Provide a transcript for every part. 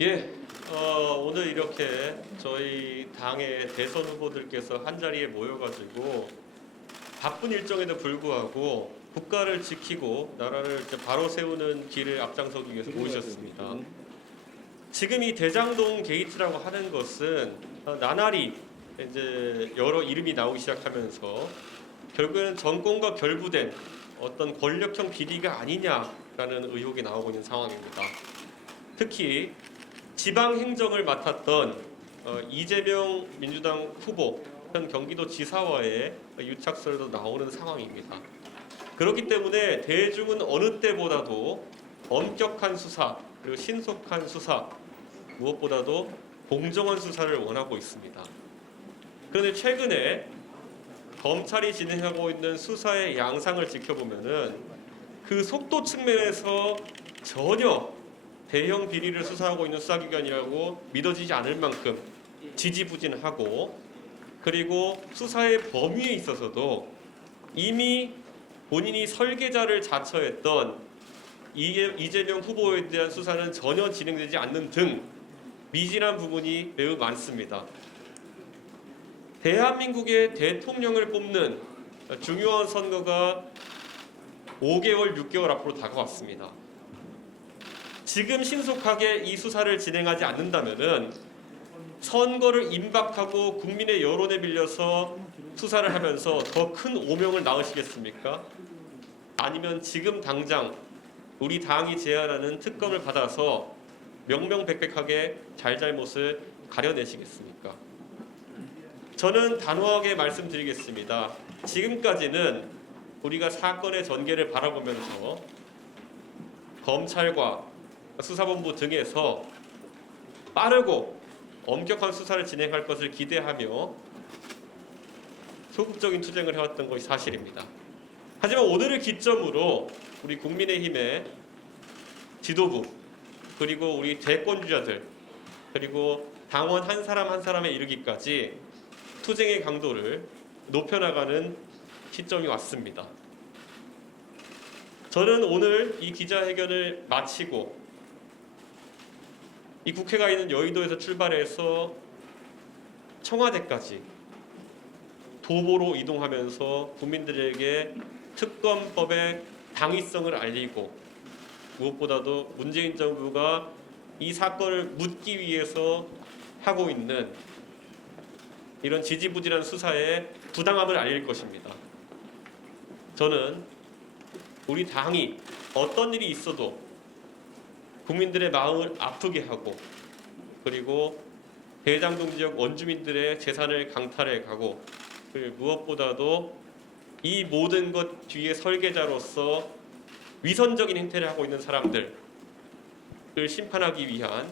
예, 오늘 이렇게 저희 당의 대선 후보들께서 한자리에 모여가지고 바쁜 일정에도 불구하고 국가를 지키고 나라를 이제 바로 세우는 길을 앞장서기 위해서 모이셨습니다. 지금 이 대장동 게이트라고 하는 것은 나날이 이제 여러 이름이 나오기 시작하면서 결국에는 정권과 결부된 어떤 권력형 비리가 아니냐라는 의혹이 나오고 있는 상황입니다. 특히 지방 행정을 맡았던 이재명 민주당 후보 현 경기도지사와의 유착설도 나오는 상황입니다. 그렇기 때문에 대중은 어느 때보다도 엄격한 수사 그리고 신속한 수사 무엇보다도 공정한 수사를 원하고 있습니다. 그런데 최근에 검찰이 진행하고 있는 수사의 양상을 지켜보면은 그 속도 측면에서 전혀 대형 비리를 수사하고 있는 수사기관이라고 믿어지지 않을 만큼 지지부진하고, 그리고 수사의 범위에 있어서도 이미 본인이 설계자를 자처했던 이재명 후보에 대한 수사는 전혀 진행되지 않는 등 미진한 부분이 매우 많습니다. 대한민국의 대통령을 뽑는 중요한 선거가 5개월, 6개월 앞으로 다가왔습니다. 지금 신속하게 이 수사를 진행하지 않는다면은 선거를 임박하고 국민의 여론에 밀려서 수사를 하면서 더 큰 오명을 낳으시겠습니까? 아니면 지금 당장 우리 당이 제안하는 특검을 받아서 명명백백하게 잘잘못을 가려내시겠습니까? 저는 단호하게 말씀드리겠습니다. 지금까지는 우리가 사건의 전개를 바라보면서 검찰과 수사본부 등에서 빠르고 엄격한 수사를 진행할 것을 기대하며 소극적인 투쟁을 해왔던 것이 사실입니다. 하지만 오늘을 기점으로 우리 국민의힘의 지도부 그리고 우리 대권주자들 그리고 당원 한 사람 한 사람에 이르기까지 투쟁의 강도를 높여나가는 시점이 왔습니다. 저는 오늘 이 기자회견을 마치고 이 국회가 있는 여의도에서 출발해서 청와대까지 도보로 이동하면서 국민들에게 특검법의 당위성을 알리고, 무엇보다도 문재인 정부가 이 사건을 묻기 위해서 하고 있는 이런 지지부진한 수사의 부당함을 알릴 것입니다. 저는 우리 당이 어떤 일이 있어도 국민들의 마음을 아프게 하고, 그리고 대장동 지역 원주민들의 재산을 강탈해 가고, 그리고 무엇보다도 이 모든 것 뒤에 설계자로서 위선적인 행태를 하고 있는 사람들을 심판하기 위한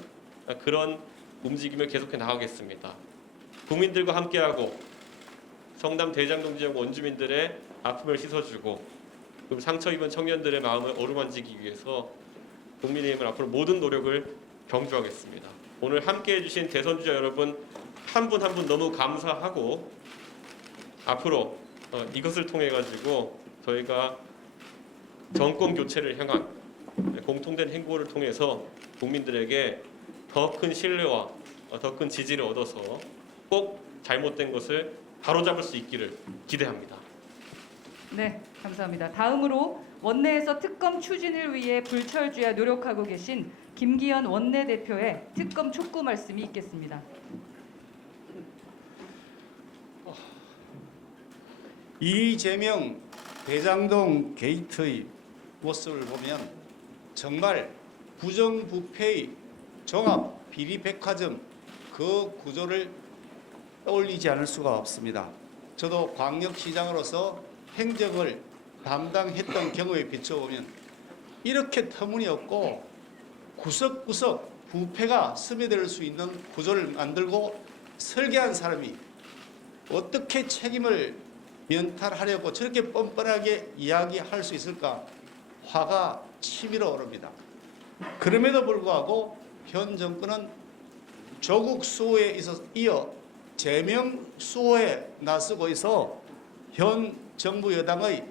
그런 움직임을 계속해 나가겠습니다. 국민들과 함께하고 성남 대장동 지역 원주민들의 아픔을 씻어주고, 그리고 상처 입은 청년들의 마음을 어루만지기 위해서 국민의힘은 앞으로 모든 노력을 경주하겠습니다. 오늘 함께해 주신 대선주자 여러분 한 분 한 분 너무 감사하고, 앞으로 이것을 통해 가지고 저희가 정권 교체를 향한 공통된 행보를 통해서 국민들에게 더 큰 신뢰와 더 큰 지지를 얻어서 꼭 잘못된 것을 바로잡을 수 있기를 기대합니다. 네, 감사합니다. 다음으로 원내에서 특검 추진을 위해 불철주야 노력하고 계신 김기현 원내대표의 특검 촉구 말씀이 있겠습니다. 이재명 대장동 게이트의 모습을 보면 정말 부정부패의 종합 비리백화점 그 구조를 떠올리지 않을 수가 없습니다. 저도 광역시장으로서 행정을 담당했던 경우에 비춰보면 이렇게 터무니없고 구석구석 부패가 스며들 수 있는 구조를 만들고 설계한 사람이 어떻게 책임을 면탈하려고 저렇게 뻔뻔하게 이야기할 수 있을까? 화가 치밀어 오릅니다. 그럼에도 불구하고 현 정권은 조국 수호에 이어 제명 수호에 나서고 있어 현 정부 여당의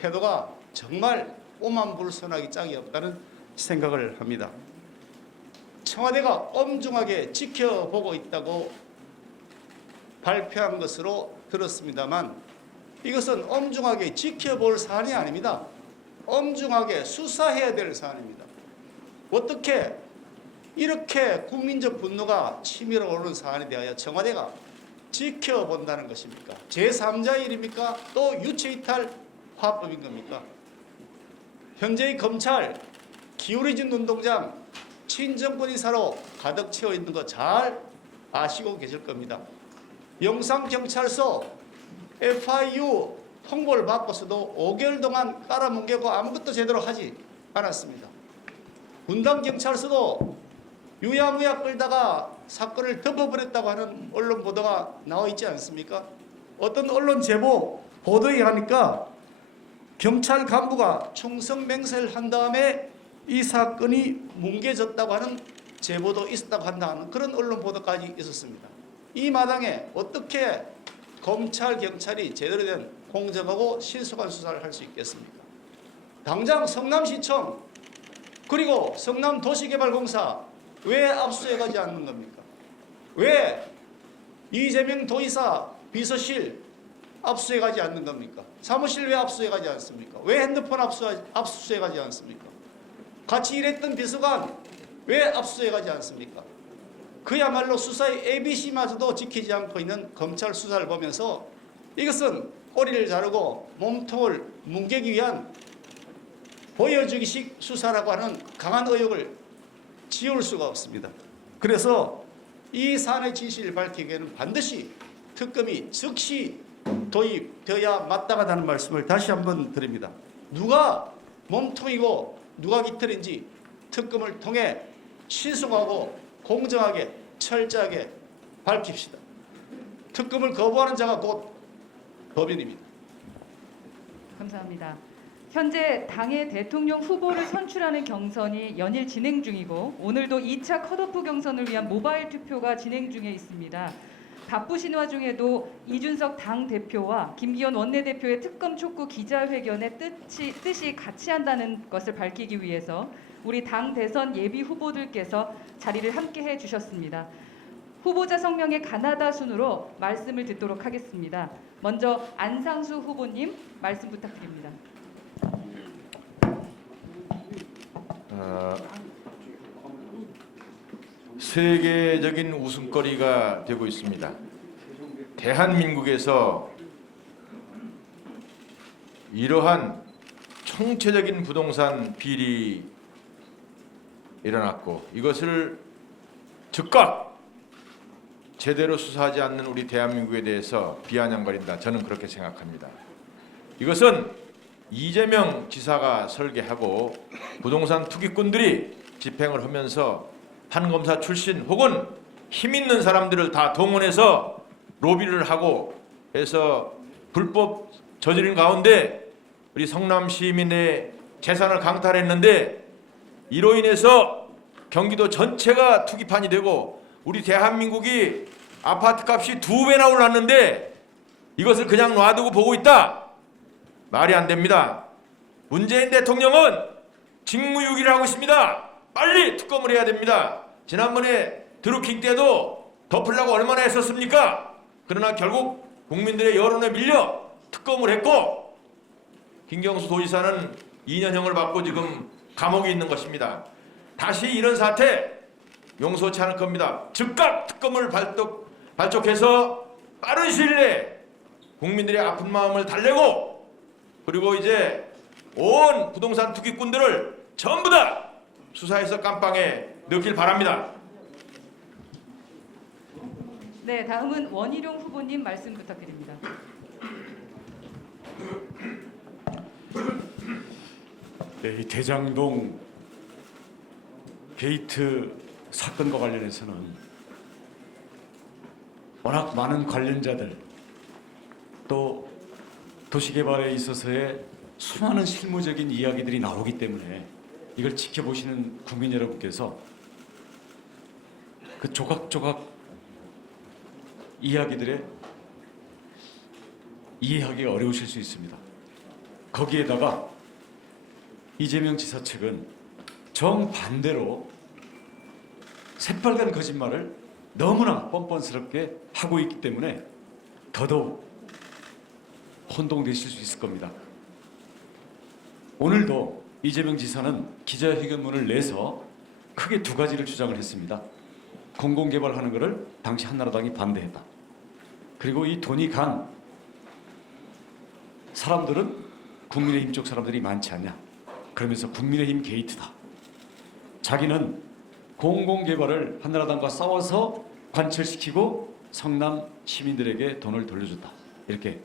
태도가 정말 오만불선하기 짝이 없다는 생각을 합니다. 청와대가 엄중하게 지켜보고 있다고 발표한 것으로 들었습니다만 이것은 엄중하게 지켜볼 사안이 아닙니다. 엄중하게 수사해야 될 사안입니다. 어떻게 이렇게 국민적 분노가 치밀어 오르는 사안에 대하여 청와대가 지켜본다는 것입니까? 제3자의 일입니까? 또 유체이탈 화법인 겁니까? 현재의 검찰 기울어진 눈동장 친정권 인사로 가득 채워 있는 거 잘 아시고 계실 겁니다. 영상경찰서 FIU 통보를 받고서도 5개월 동안 깔아뭉개고 아무것도 제대로 하지 않았습니다. 분당경찰서도 유야무야 끌다가 사건을 덮어버렸다고 하는 언론 보도가 나와 있지 않습니까? 어떤 언론 제보 보도에 의하니까 경찰 간부가 충성 맹세를 한 다음에 이 사건이 뭉개졌다고 하는 제보도 있었다고 한다는 그런 언론 보도까지 있었습니다. 이 마당에 어떻게 검찰, 경찰이 제대로 된 공정하고 신속한 수사를 할 수 있겠습니까? 당장 성남시청 그리고 성남도시개발공사 왜 압수해가지 않는 겁니까? 왜 이재명 도의사 비서실 압수해가지 않는 겁니까? 사무실 왜 압수해가지 않습니까? 왜 핸드폰 압수해가지 않습니까? 같이 일했던 비서관 왜 압수해가지 않습니까? 그야말로 수사의 ABC마저도 지키지 않고 있는 검찰 수사를 보면서 이것은 꼬리를 자르고 몸통을 뭉개기 위한 보여주기식 수사라고 하는 강한 의혹을 지울 수가 없습니다. 그래서 이 사안의 진실을 밝히기 위해서는 반드시 특검이 즉시 도입되어야 마땅하다는 말씀을 다시 한번 드립니다. 누가 몸통이고 누가 깃털인지 특검을 통해 신속하고 공정하게 철저하게 밝힙시다. 특검을 거부하는 자가 곧 법인입니다. 감사합니다. 현재 당의 대통령 후보를 선출하는 경선이 연일 진행 중이고 오늘도 2차 컷오프 경선을 위한 모바일 투표가 진행 중에 있습니다. 바쁘신 와중에도 이준석 당대표와 김기현 원내대표의 특검 촉구 기자회견에 뜻이 같이 한다는 것을 밝히기 위해서 우리 당 대선 예비 후보들께서 자리를 함께 해주셨습니다. 후보자 성명의 가나다 순으로 말씀을 듣도록 하겠습니다. 먼저 안상수 후보님 말씀 부탁드립니다. 세계적인 웃음거리가 되고 있습니다. 대한민국에서 이러한 총체적인 부동산 비리 일어났고 이것을 즉각 제대로 수사하지 않는 우리 대한민국에 대해서 비아냥거린다. 저는 그렇게 생각합니다. 이것은 이재명 지사가 설계하고 부동산 투기꾼들이 집행을 하면서 판검사 출신 혹은 힘 있는 사람들을 다 동원해서 로비를 하고 해서 불법 저지른 가운데 우리 성남 시민의 재산을 강탈했는데 이로 인해서 경기도 전체가 투기판이 되고 우리 대한민국이 아파트 값이 2배나 올랐는데 이것을 그냥 놔두고 보고 있다. 말이 안 됩니다. 문재인 대통령은 직무유기를 하고 있습니다. 빨리 특검을 해야 됩니다. 지난번에 드루킹 때도 덮으려고 얼마나 했었습니까? 그러나 결국 국민들의 여론에 밀려 특검을 했고 김경수 도지사는 2년형을 받고 지금 감옥에 있는 것입니다. 다시 이런 사태 용서치 않을 겁니다. 즉각 특검을 발족해서 빠른 시일 내에 국민들의 아픈 마음을 달래고 그리고 이제 온 부동산 투기꾼들을 전부 다 수사해서 깜빵에 넣길 바랍니다. 네, 다음은 원희룡 후보님 말씀 부탁드립니다. 네, 이 대장동 게이트 사건과 관련해서는 워낙 많은 관련자들 또 도시개발에 있어서의 수많은 실무적인 이야기들이 나오기 때문에 이걸 지켜보시는 국민 여러분께서 그 조각조각 이야기들에 이해하기가 어려우실 수 있습니다. 거기에다가 이재명 지사 측은 정반대로 새빨간 거짓말을 너무나 뻔뻔스럽게 하고 있기 때문에 더더욱 혼동되실 수 있을 겁니다. 오늘도 이재명 지사는 기자회견문을 내서 크게 두 가지를 주장을 했습니다. 공공개발하는 것을 당시 한나라당이 반대했다. 그리고 이 돈이 간 사람들은 국민의힘 쪽 사람들이 많지 않냐. 그러면서 국민의힘 게이트다. 자기는 공공개발을 한나라당과 싸워서 관철시키고 성남 시민들에게 돈을 돌려줬다. 이렇게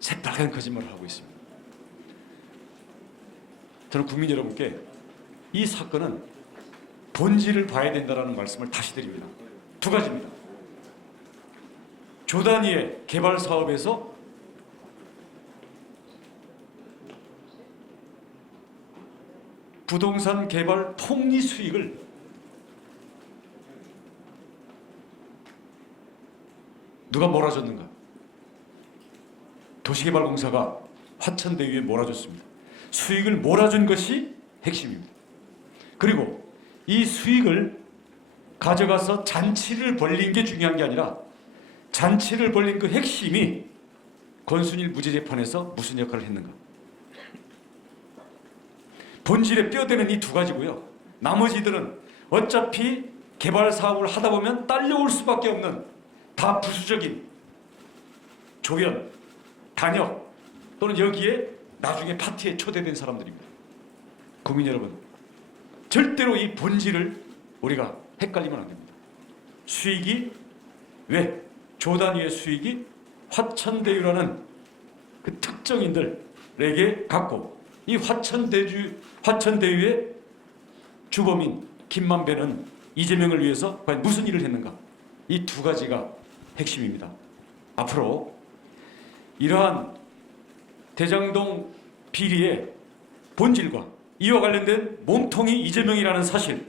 새빨간 거짓말을 하고 있습니다. 저는 국민 여러분께 이 사건은 본질을 봐야 된다는 말씀을 다시 드립니다. 두 가지입니다. 조 단위의 개발 사업에서 부동산 개발 폭리 수익을 누가 몰아줬는가? 도시개발공사가 화천대유에 몰아줬습니다. 수익을 몰아준 것이 핵심입니다. 그리고 이 수익을 가져가서 잔치를 벌린 게 중요한 게 아니라 잔치를 벌린 그 핵심이 권순일 무죄재판에서 무슨 역할을 했는가? 본질에 뼈대는 이 두 가지고요. 나머지들은 어차피 개발 사업을 하다 보면 딸려올 수밖에 없는 다 부수적인 조연, 단역 또는 여기에 나중에 파티에 초대된 사람들입니다. 국민 여러분, 절대로 이 본질을 우리가 헷갈리면 안 됩니다. 수익이 왜 조 단위의 수익이 화천대유라는 그 특정인들에게 갖고 이 화천대유의 주범인 김만배는 이재명을 위해서 과연 무슨 일을 했는가? 이 두 가지가 핵심입니다. 앞으로 이러한 대장동 비리의 본질과 이와 관련된 몸통이 이재명이라는 사실,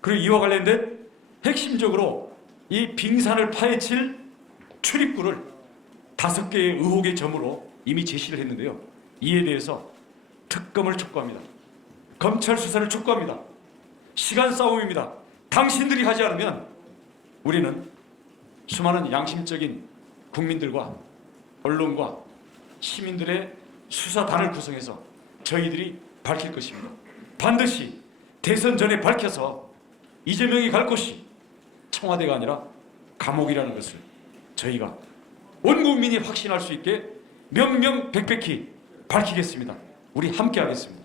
그리고 이와 관련된 핵심적으로 이 빙산을 파헤칠 출입구를 5개의 의혹의 점으로 이미 제시를 했는데요. 이에 대해서 특검을 촉구합니다. 검찰 수사를 촉구합니다. 시간 싸움입니다. 당신들이 하지 않으면 우리는 수많은 양심적인 국민들과 언론과 시민들의 수사단을 구성해서 저희들이 밝힐 것입니다. 반드시 대선 전에 밝혀서 이재명이 갈 곳이 청와대가 아니라 감옥이라는 것을 저희가 온 국민이 확신할 수 있게 명명백백히 밝히겠습니다. 우리 함께 하겠습니다.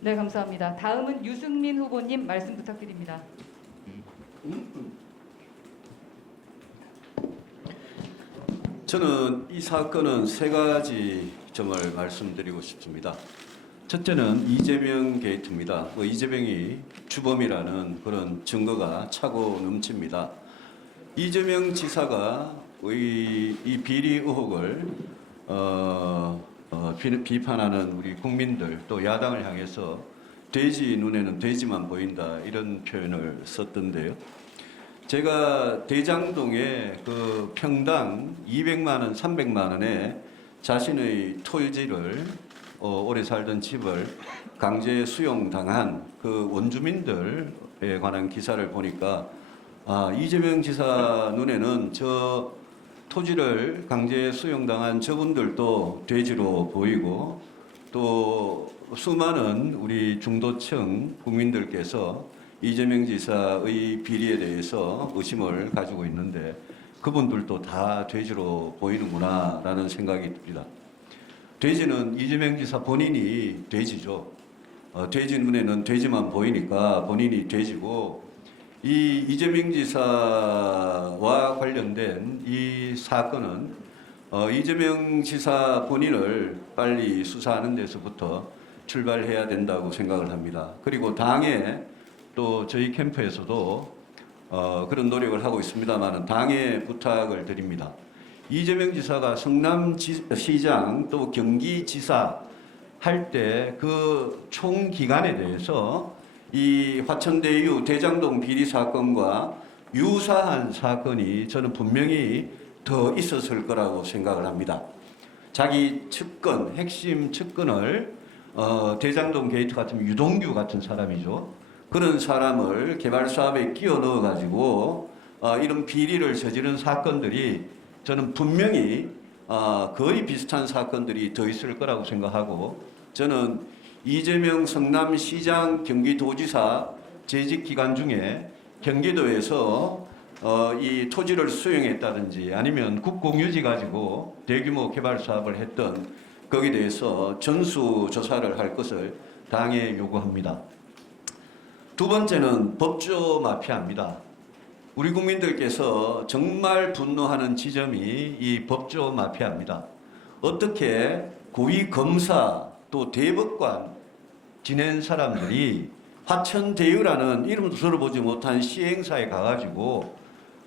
네, 감사합니다. 다음은 유승민 후보님 말씀 부탁드립니다. 저는 이 사건은 세 가지 점을 말씀드리고 싶습니다. 첫째는 이재명 게이트입니다. 이재명이 주범이라는 그런 증거가 차고 넘칩니다. 이재명 지사가 이 비리 의혹을 비판하는 우리 국민들 또 야당을 향해서 돼지 눈에는 돼지만 보인다 이런 표현을 썼던데요. 제가 대장동에 그 평당 200만 원, 300만 원에 자신의 토지를 오래 살던 집을 강제 수용당한 그 원주민들에 관한 기사를 보니까 이재명 지사 눈에는 저 토지를 강제 수용당한 저분들도 돼지로 보이고 또 수많은 우리 중도층 국민들께서 이재명 지사의 비리에 대해서 의심을 가지고 있는데 그분들도 다 돼지로 보이는구나 라는 생각이 듭니다. 돼지는 이재명 지사 본인이 돼지죠. 돼지 눈에는 돼지만 보이니까 본인이 돼지고 이 이재명 지사와 관련된 이 사건은 이재명 지사 본인을 빨리 수사하는 데서부터 출발해야 된다고 생각을 합니다. 그리고 당에 또 저희 캠프에서도 그런 노력을 하고 있습니다만 당에 부탁을 드립니다. 이재명 지사가 성남시장 또 경기지사 할 때 그 총 기간에 대해서 이 화천대유 대장동 비리 사건과 유사한 사건이 저는 분명히 더 있었을 거라고 생각을 합니다. 자기 측근, 핵심 측근을 대장동 게이트 같은 유동규 같은 사람이죠. 그런 사람을 개발 사업에 끼워 넣어 가지고 이런 비리를 저지른 사건들이 저는 분명히 거의 비슷한 사건들이 더 있을 거라고 생각하고, 저는 이재명 성남시장 경기도지사 재직 기간 중에 경기도에서 이 토지를 수용했다든지 아니면 국공유지 가지고 대규모 개발 사업을 했던 거기에 대해서 전수조사를 할 것을 당에 요구합니다. 두 번째는 법조 마피아입니다. 우리 국민들께서 정말 분노하는 지점이 이 법조 마피아입니다. 어떻게 고위 검사 또 대법관 지낸 사람들이 화천대유라는 이름도 들어보지 못한 시행사에 가가지고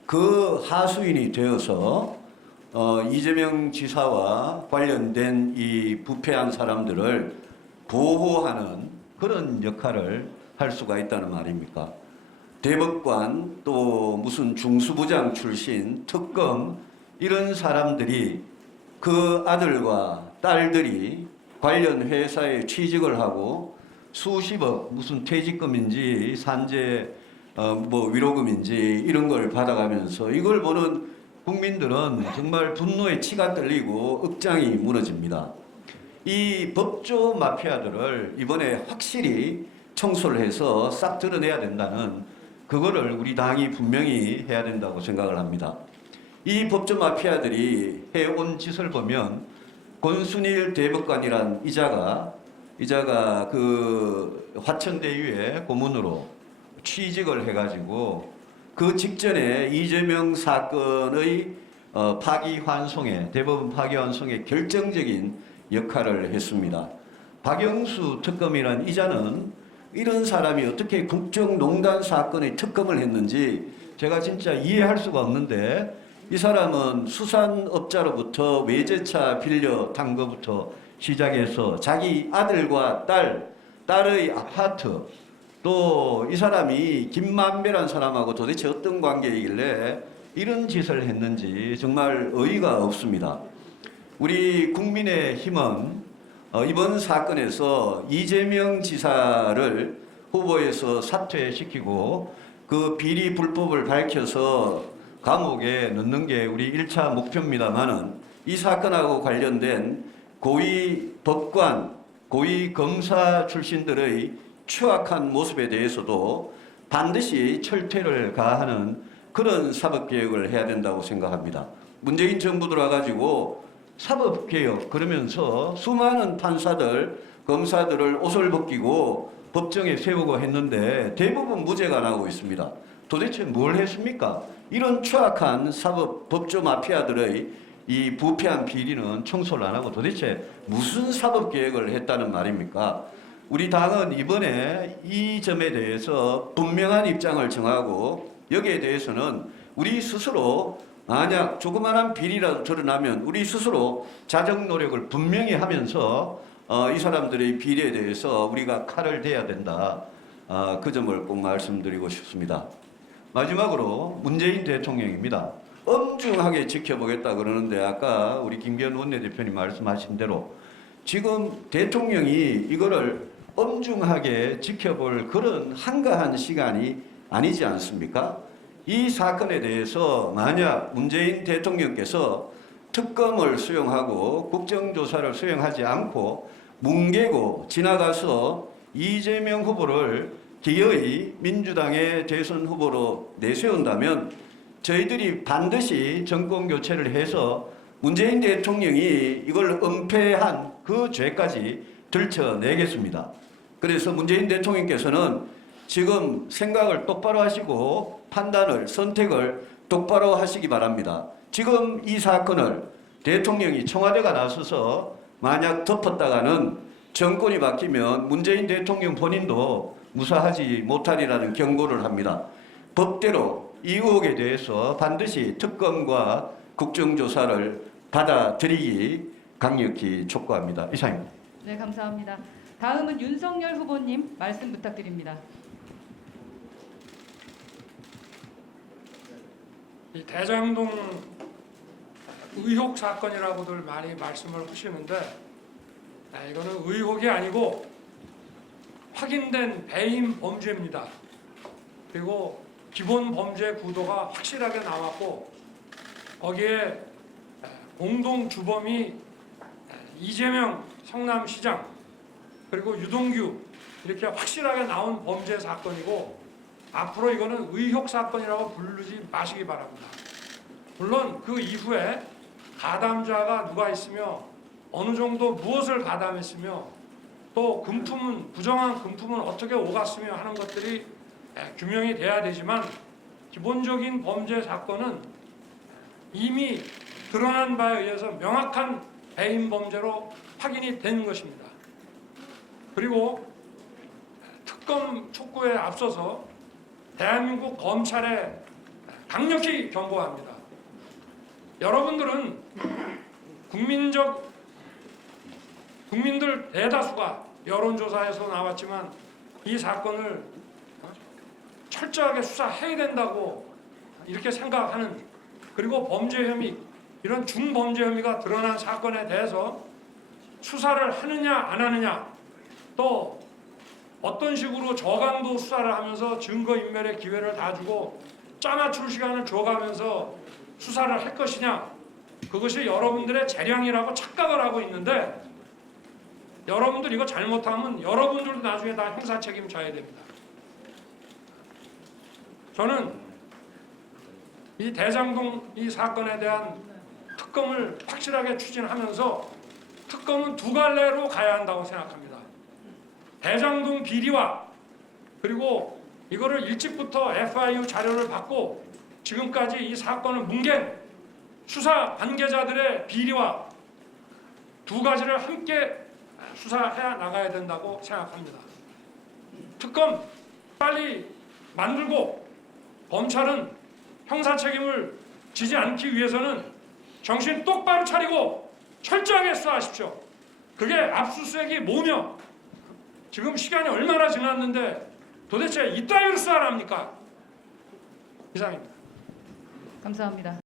그 하수인이 되어서 이재명 지사와 관련된 이 부패한 사람들을 보호하는 그런 역할을 할 수가 있다는 말입니까? 대법관 또 무슨 중수부장 출신 특검 이런 사람들이 그 아들과 딸들이 관련 회사에 취직을 하고 수십억 무슨 퇴직금인지 산재 위로금인지 이런 걸 받아가면서 이걸 보는 국민들은 정말 분노에 치가 떨리고 억장이 무너집니다. 이 법조 마피아들을 이번에 확실히 청소를 해서 싹 드러내야 된다는 그거를 우리 당이 분명히 해야 된다고 생각을 합니다. 이 법조 마피아들이 해온 짓을 보면 권순일 대법관이란 이자가 그 화천대유의 고문으로 취직을 해가지고 그 직전에 이재명 사건의 파기환송에 대법원 파기환송에 결정적인 역할을 했습니다. 박영수 특검이란 이자는 이런 사람이 어떻게 국정농단 사건의 특검을 했는지 제가 진짜 이해할 수가 없는데, 이 사람은 수산업자로부터 외제차 빌려 탄 것부터 시작해서 자기 아들과 딸의 아파트, 또 이 사람이 김만배란 사람하고 도대체 어떤 관계이길래 이런 짓을 했는지 정말 어이가 없습니다. 우리 국민의힘은 이번 사건에서 이재명 지사를 후보에서 사퇴시키고 그 비리 불법을 밝혀서 감옥에 넣는 게 우리 1차 목표입니다만은, 이 사건하고 관련된 고위 법관, 고위 검사 출신들의 추악한 모습에 대해서도 반드시 철퇴를 가하는 그런 사법개혁을 해야 된다고 생각합니다. 문재인 정부 들어와가지고 사법개혁 그러면서 수많은 판사들, 검사들을 옷을 벗기고 법정에 세우고 했는데 대부분 무죄가 나오고 있습니다. 도대체 뭘 했습니까? 이런 추악한 법조 마피아들의 이 부패한 비리는 청소를 안 하고 도대체 무슨 사법개혁을 했다는 말입니까? 우리 당은 이번에 이 점에 대해서 분명한 입장을 정하고, 여기에 대해서는 우리 스스로 만약 조그마한 비리라도 드러나면 우리 스스로 자정 노력을 분명히 하면서 이 사람들의 비리에 대해서 우리가 칼을 대야 된다. 그 점을 꼭 말씀드리고 싶습니다. 마지막으로 문재인 대통령입니다. 엄중하게 지켜보겠다 그러는데, 아까 우리 김기현 원내대표님 말씀하신 대로 지금 대통령이 이거를 엄중하게 지켜볼 그런 한가한 시간이 아니지 않습니까? 이 사건에 대해서 만약 문재인 대통령께서 특검을 수용하고 국정조사를 수용하지 않고 뭉개고 지나가서 이재명 후보를 기어이 민주당의 대선 후보로 내세운다면 저희들이 반드시 정권 교체를 해서 문재인 대통령이 이걸 은폐한 그 죄까지 들춰내겠습니다. 그래서 문재인 대통령께서는 지금 생각을 똑바로 하시고 판단을, 선택을 똑바로 하시기 바랍니다. 지금 이 사건을 대통령이 청와대가 나서서 만약 덮었다가는 정권이 바뀌면 문재인 대통령 본인도 무사하지 못하리라는 경고를 합니다. 법대로 이 의혹에 대해서 반드시 특검과 국정조사를 받아들이기 강력히 촉구합니다. 이상입니다. 네, 감사합니다. 다음은 윤석열 후보님 말씀 부탁드립니다. 이 대장동 의혹 사건이라고들 많이 말씀을 하시는데, 이거는 의혹이 아니고 확인된 배임 범죄입니다. 그리고 기본 범죄 구도가 확실하게 나왔고 거기에 공동 주범이 이재명 성남시장 그리고 유동규 이렇게 확실하게 나온 범죄 사건이고 앞으로 이거는 의혹 사건이라고 부르지 마시기 바랍니다. 물론 그 이후에 가담자가 누가 있으며 어느 정도 무엇을 가담했으며 또 금품은 부정한 금품은 어떻게 오갔으며 하는 것들이 규명이 돼야 되지만 기본적인 범죄 사건은 이미 드러난 바에 의해서 명확한 배임 범죄로 확인이 된 것입니다. 그리고 특검 촉구에 앞서서 대한민국 검찰에 강력히 경고합니다. 여러분들은 국민들 대다수가 여론조사에서 나왔지만 이 사건을 철저하게 수사해야 된다고 이렇게 생각하는 그리고 범죄 혐의 이런 중범죄 혐의가 드러난 사건에 대해서 수사를 하느냐 안 하느냐 또 어떤 식으로 저강도 수사를 하면서 증거인멸의 기회를 다 주고 짜맞출 시간을 줘가면서 수사를 할 것이냐 그것이 여러분들의 재량이라고 착각을 하고 있는데 여러분들 이거 잘못하면 여러분들도 나중에 다 형사 책임 져야 됩니다. 저는 이 대장동 이 사건에 대한 특검을 확실하게 추진하면서 특검은 두 갈래로 가야 한다고 생각합니다. 대장동 비리와 그리고 이거를 일찍부터 FIU 자료를 받고 지금까지 이 사건을 뭉갠 수사 관계자들의 비리와 두 가지를 함께 수사해 나가야 된다고 생각합니다. 특검 빨리 만들고 검찰은 형사 책임을 지지 않기 위해서는 정신 똑바로 차리고 철저하게 수사하십시오. 그게 압수수색이 뭐며 지금 시간이 얼마나 지났는데 도대체 이따위로 수사를 합니까? 이상입니다. 감사합니다.